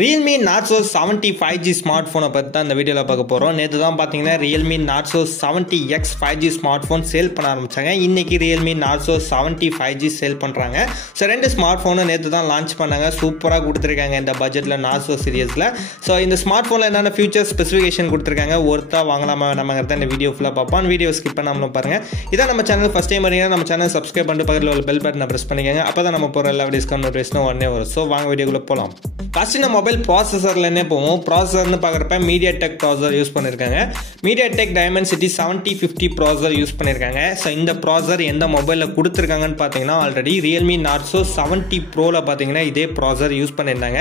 Realme Narzo 70 5G ஸ்மார்ட்ஃபோனை பற்றி தான் இந்த வீடியோவில் பார்க்க போகிறோம். நேற்று தான் பார்த்தீங்கன்னா Realme Narzo 70X 5G smartphone sale பண்ண ஆரம்பித்தாங்க. இன்றைக்கி Realme Narzo 70 5G சேல் பண்ணுறாங்க. ஸோ ரெண்டு ஸ்மார்ட்ஃபோனை நேற்று தான் லான்ச் பண்ணாங்க. சூப்பராக கொடுத்துருக்காங்க இந்த பட்ஜெட்டில் Narzo சீரியஸில். ஸோ இந்த ஸ்மார்ட்ஃபோனில் என்னென்ன ஃபியூச்சர் ஸ்பெசிஃபிகேஷன் கொடுத்துருக்காங்க, ஒருத்தா வாங்கலாமா நம்மங்கிறத இந்த வீடியோ ஃபுல்லாக பார்ப்போம். வீடியோ ஸ்கிப் பண்ணாமலும் பாருங்கள். இதான் நம்ம சேனல் ஃபஸ்ட் டைம் வரீங்கன்னா நம்ம சேனல் சப்ஸ்கிரைப் பண்ணிட்டு பக்கத்தில் உள்ள பெல் பட்டனை ப்ரெஸ் பண்ணிக்கோங்க. அப்போ தான் நம்ம போகிற எல்லா டிஸ்கவுண்ட் நோட்டிஃபிகேஷனும் உடனே வரும். ஸோ வாங்க வீடியோக்குள்ளே போகலாம். ஃபஸ்ட்டு நம்ம மொபைல் ப்ராசஸர்லேருந்தே போவோம். ப்ராசஸர்னு பார்க்குறப்ப MediaTek ப்ராசஸர் யூஸ் பண்ணியிருக்காங்க. MediaTek Dimensity 7050 ப்ராசஸர் யூஸ் பண்ணியிருக்காங்க. ஸோ இந்த ப்ராசஸர் எந்த மொபைலில் கொடுத்துருக்காங்கன்னு பார்த்தீங்கன்னா ஆல்ரெடி Realme Narzo 70 Proவில் பார்த்தீங்கன்னா இதே ப்ராசஸர் யூஸ் பண்ணியிருந்தாங்க.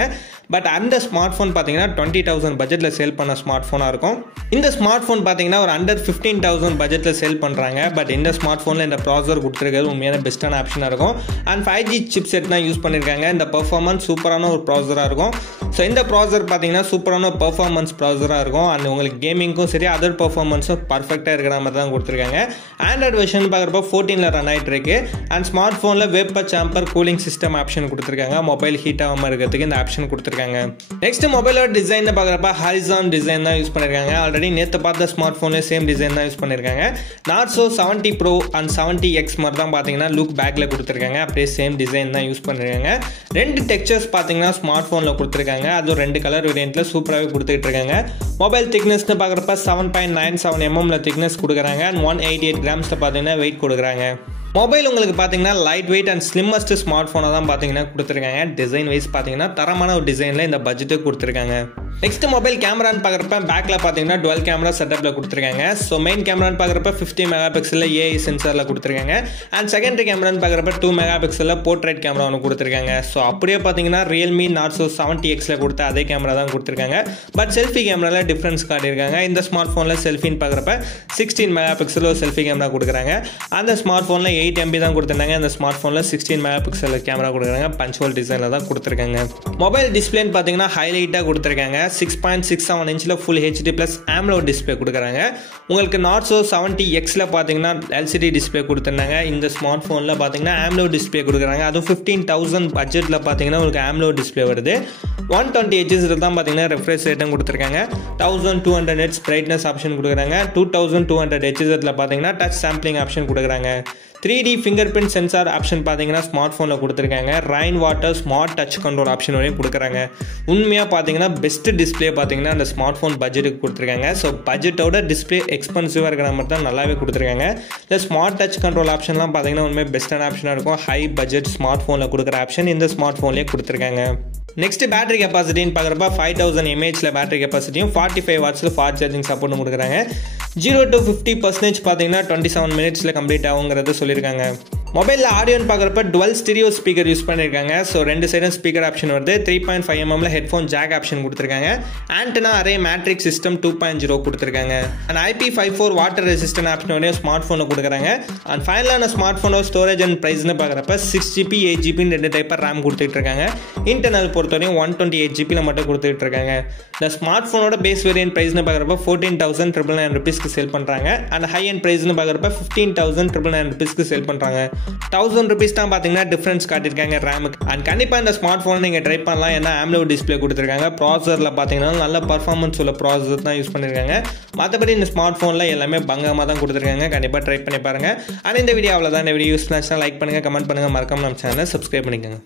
பட் அந்த ஸ்மார்ட் ஃபோன் பார்த்தீங்கன்னா 20,000 பட்ஜெட்டில் சேல் பண்ண ஸ்மார்ட் ஃபோனாக இருக்கும். இந்த ஸ்மார்ட் ஃபோன் பார்த்தீங்கன்னா ஒரு அண்டர் 15,000 பட்ஜெட்டில் சேல் பண்ணுறாங்க. பட் இந்த ஸ்மார்ட் ஃபோனில் இந்த ப்ராசஸர் கொடுத்துருக்கிறது உண்மையான பெஸ்ட்டான ஆப்ஷனாக இருக்கும். அண்ட் 5G சிப் செட் தான் யூஸ் பண்ணியிருக்காங்க. இந்த பெர்ஃபார்மன்ஸ் சூப்பரான ஒரு ப்ராசஸராக இருக்கும். ஸோ இந்த ப்ராசஸர் பார்த்தீங்கன்னா சூப்பரான பெர்ஃபார்மன்ஸ் ப்ராசஸராக இருக்கும். அண்ட் உங்களுக்கு கேமிங்க்கும் சரி அதர் பெர்ஃபார்மன்ஸும் பர்ஃபெக்டாக இருக்கிற மாதிரி தான் கொடுத்துருக்காங்க. ஆண்ட்ராய்டு வெர்ஷன் பார்க்குறப்ப 14ல் ரன் ஆகிட்டு இருக்கு. அண்ட் ஸ்மார்ட் ஃபோனில் vapour sambar cooling system option கொடுத்துருக்காங்க. மொபைல் ஹீட் ஆகாமல் இருக்கிறதுக்கு இந்த ஆப்ஷன் கொடுத்துருக்காங்க. நெக்ஸ்ட் மொபைலோட டிசைன் பார்க்குறப்ப ஹாரிசான் டிசைன் தான் யூஸ் பண்ணியிருக்காங்க. ஆல்ரெடி நேற்று பார்த்த ஸ்மார்ட் ஃபோன்லேயே சேம் டிசைன் தான் யூஸ் பண்ணியிருக்காங்க. Narzo 70 Pro அண்ட் 70X மாதிரி தான் பார்த்தீங்கன்னா லுக் பேக்கில் கொடுத்துருக்காங்க. அப்படியே சேம் டிசைன் தான் யூஸ் பண்ணியிருக்காங்க. ரெண்டு டெக்ஸ்சர்ஸ் பார்த்தீங்கன்னா ஸ்மார்ட் ஃபோனில் கொடுத்துருக்காங்க. அதுவும் ரெண்டு கலர் வேரியண்ட்டில் சூப்பராகவே கொடுத்துட்டு இருக்காங்க. மொபைல் திக்னஸ்னு பார்க்குறப்ப 7.97 mm திக்னஸ் கொடுக்குறாங்க. அண்ட் 188 grams பார்த்தீங்கன்னா வெயிட் கொடுக்குறாங்க. மொபைல் உங்களுக்கு பார்த்தீங்கன்னா light weight and slimmest smart ஃபோனை தான் பார்த்தீங்கன்னா கொடுத்துருக்காங்க. டிசைன் வைஸ் பார்த்தீங்கன்னா தரமான ஒரு டிசைனில் இந்த பட்ஜெட்டுக்கு கொடுத்துருக்காங்க. நெக்ஸ்ட் மொபைல் கேமரான்னு பார்க்குறப்ப பேக்கில் பார்த்தீங்கன்னா டுவெல் கேமரா செட்டப்பில் கொடுத்துருக்காங்க. ஸோ மெயின் கேமரான்னு பார்க்குறப்ப 50 மெகாபிக்சலில் AI சென்சாரில் கொடுத்துருக்காங்க. அண்ட் செகண்டரி கேமரான்னு பார்க்குறப்ப 2 மெகாபிக்சலில் போர்ட்ரேட் கேமரா ஒன்று கொடுத்துருக்காங்க. ஸோ அப்படியே பார்த்தீங்கன்னா Realme Narzo 70Xல கொடுத்த அதே கேமரா தான் கொடுத்துருக்காங்க. பட் செல்ஃபி கேமராவில் டிஃப்ரென்ஸ் காட்டியிருக்காங்க. இந்த ஸ்மார்ட் ஃபோனில் செல்ஃபின்னு பார்க்குறப்ப 16 மெகாபிக்சலில் ஒரு செல்ஃபி கேமரா கொடுக்குறாங்க. அந்த ஸ்மார்ட் ஃபோனில் 8 MB தான் கொடுத்துருந்தாங்க. அந்த ஸ்மார்ட் ஃபோனில் 16 மெகாபிக்சல் கேமரா கொடுக்குறாங்க. பஞ்சுவல் டிசைனில் தான் கொடுத்துருக்காங்க. மொபைல் டிஸ்பிளேன்னு பார்த்தீங்கன்னா ஹைலைட்டாக கொடுத்துருக்காங்க. 6.67 இன்ச்சில் full HD plus AMOLED display கொடுக்குறாங்க. உங்களுக்கு Narzo 70Xல பார்த்தீங்கன்னா LCD டிஸ்பிளே கொடுத்துருந்தாங்க. இந்த ஸ்மார்ட் ஃபோனில் பார்த்தீங்கன்னா AMOLED டிஸ்பிளே கொடுக்குறாங்க. அதுவும் 15,000 பட்ஜெட்டில் பார்த்தீங்கன்னா உங்களுக்கு AMOLED டிஸ்பிளே வருது. 120 Hz தான் பார்த்தீங்கன்னா ரெஃப்ரெஷ் ரேட்டும் கொடுத்துருக்காங்க. 1200 Hz பிரைட்னஸ் ஆப்ஷன் கொடுக்குறாங்க. 2200 Hz பார்த்தீங்கன்னா டச் சாம்பிளிங் ஆப்ஷன் கொடுக்குறாங்க. 3D finger print sensor option பார்த்தீங்கன்னா ஸ்மார்ட் ஃபோனில் கொடுத்துருக்காங்க. Rain water smart touch control option வரையும் கொடுக்குறாங்க. உண்மையாக பார்த்தீங்கன்னா பெஸ்ட் டிஸ்பிளே பார்த்தீங்கன்னா அந்த ஸ்மார்ட் ஃபோன் பட்ஜெட்டுக்கு கொடுத்துருக்காங்க. ஸோ பட்ஜெட்டோட டிஸ்பிளே எக்ஸ்பென்சிவாக இருக்கிற மாதிரி தான் நல்லாவே கொடுத்துருக்காங்க. இந்த ஸ்மார்ட் டச் கண்ட்ரோல் ஆப்ஷன்லாம் பார்த்தீங்கன்னா உண்மையாக பெஸ்ட்டான ஆப்ஷனாக இருக்கும். ஹை பட்ஜெட் ஸ்மார்ட் ஃபோனில் கொடுக்குற ஆப்ஷன் இந்த ஸ்மார்ட் ஃபோன்லேயே கொடுத்துருக்காங்க. நெக்ஸ்ட் பேட்டரி கெப்பாசிட்டின்னு பார்க்குறப்ப 5000 mAhல பேட்டரி கெப்பாசிட்டியும் 45 wattsல ஃபாஸ்ட் சார்ஜிங் சப்போர்ட்டும் கொடுக்குறாங்க. 0 to 50% பார்த்தீங்கன்னா 27 minutesல கம்ப்ளீட் ஆகுங்கிறத சொல்லியிருக்காங்க. மொபைலில் ஆடியோன்னு பார்க்குறப்ப டுவெல் ஸ்டீரியோ ஸ்பீக்கர் யூஸ் பண்ணியிருக்காங்க. ஸோ ரெண்டு சைடும் ஸ்பீக்கர் ஆப்ஷன் வருது. 3.5 mmல ஹெட்ஃபோன் ஜாக் ஆப்ஷன் கொடுத்துருக்காங்க. ஆண்டனா அரே மேட்ரிக் சிஸ்டம் 2.0 கொடுத்துருக்காங்க. And IP54 water resistant option வரையும் ஸ்மார்ட் ஃபோனை கொடுக்குறாங்க. அண்ட் ஃபைனலான ஸ்மார்ட் ஃபோனோட ஸ்டோரேஜ் அண்ட் ப்ரைஸ்னு பார்க்குறப்ப 6GB 8GB ரெண்டு டைப்பாக ரேம் கொடுத்துட்டு இருக்காங்க. இன்டர்னல் பொறுத்தவரையும் 128 GB மட்டும் கொடுத்துட்டு இருக்காங்க. இந்த ஸ்மார்ட் ஃபோனோட பேஸ் வேரியன்ட் ப்ரைஸ்னு பார்க்குறப்ப 14,999 rupeesக்கு சேல் பண்ணுறாங்க. அண்ட் ஹை அண்ட் ப்ரைஸ்னு பார்க்குறப்ப 15,999 rupeesக்கு சேல் பண்ணுறாங்க. 1000 rupees தான் பார்த்தீங்கன்னா டிஃப்ரென்ஸ் காட்டியிருக்காங்க ரேமுக்கு. அண்ட் கண்டிப்பாக இந்த ஸ்மார்ட் ஃபோனை நீங்கள் ட்ரை பண்ணலாம். ஏன்னா AMOLED டிஸ்பிளே கொடுத்துருக்காங்க. ப்ராசஸரில் பார்த்தீங்கன்னா நல்ல பர்ஃபார்மன்ஸ் உள்ள ப்ராசஸர் தான் யூஸ் பண்ணியிருக்காங்க. மற்றபடி இந்த ஸ்மார்ட் ஃபோனில் எல்லாமே பங்கமாக தான் கொடுத்துருக்காங்க. கண்டிப்பாக ட்ரை பண்ணி பாருங்கள். ஆனால் இந்த வீடியோ அவ்வளோதான். இந்த வீடியோ யூஸ்ஃபுல்லாக லைக் பண்ணுங்கள், கமெண்ட் பண்ணுங்கள், மறக்காம நம்ம சேனலை சப்ஸ்கிரைப் பண்ணிக்கோங்க.